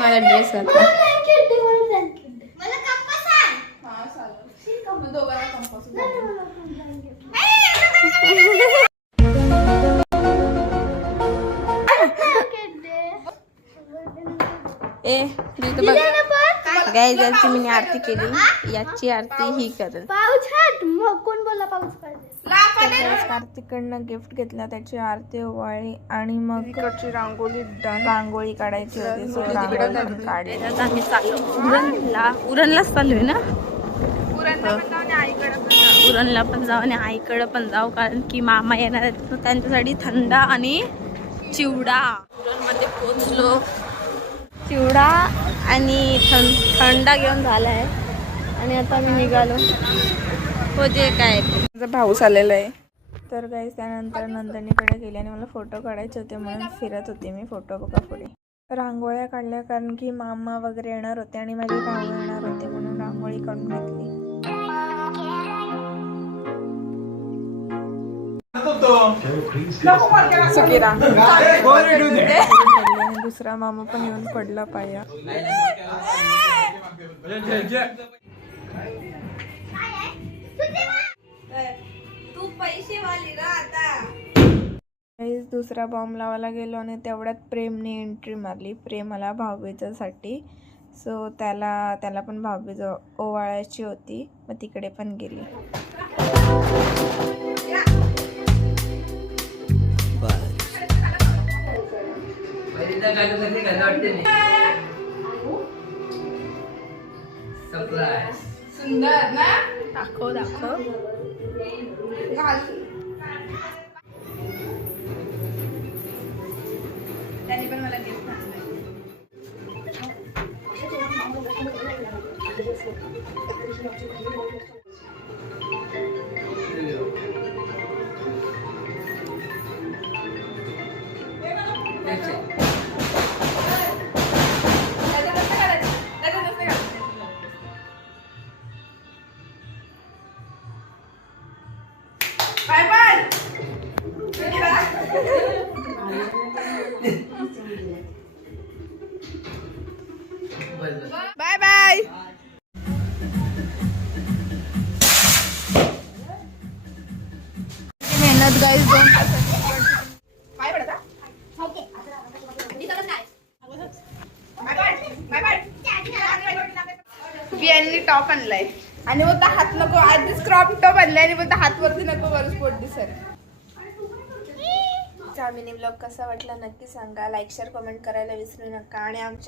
मला ड्रेस घातला. ए गाय याची मी आरती केली, याची आरती ही करेल. कोण बोलला पाऊस कार्तिककडनं गिफ्ट घेतला, त्याची आरती ओवाळली आणि मग इकडची रांगोळी काढायची होती. सो रांगोळी काढली. आता आम्ही चाललो उरणलाच चाललोय ना. उरणला पण जाऊ आणि आईकडं पण जाऊ, कारण की मामा येणार आहेत. त्यांच्यासाठी थंड आणि चिवडा. उरणमध्ये पोचलो, चिवडा आणि थंडा घेऊन झालाय आणि आता मी निघालो. हो जे काय माझा भाऊस आलेला आहे. तर गाईस त्यानंतर नंदनीकडे गेले आणि मला फोटो काढायचे होते म्हणून फिरत होते मी. फोटो बघा पुढे. रांगोळ्या काढल्या कारण की मामा वगैरे येणार होते आणि माझे भाऊ येणार होते म्हणून रांगोळी काढून घेतली. दुसरा मामा पण येऊन पडला पाया. तू पैसे वाली ना आता. दुसरा बॉम्ब लावायला गेलो आणि तेवढ्यात प्रेमने एंट्री मारली. प्रेमाला भाऊबीजेसाठी. सो त्याला पण भाऊबीज ओवाळायची होती, मग तिकडे पण गेली. सुंदर ना. दाखव त्यांनी पण मला गिफ्ट घातलंय. Bye bye. मेहनत गाईस 2 काय पडता. यांनी टॉप आणलाय आणि बोलता हात नको. आधीच क्रॉप टॉप आणलाय आणि बोलता हात वरती नको, वर स्पोर्ट दिसत. मिनी ब्लॉग कसा वाटला नक्की सांगा. लाईक शेअर कमेंट करायला विसरू नका आणि आमच्या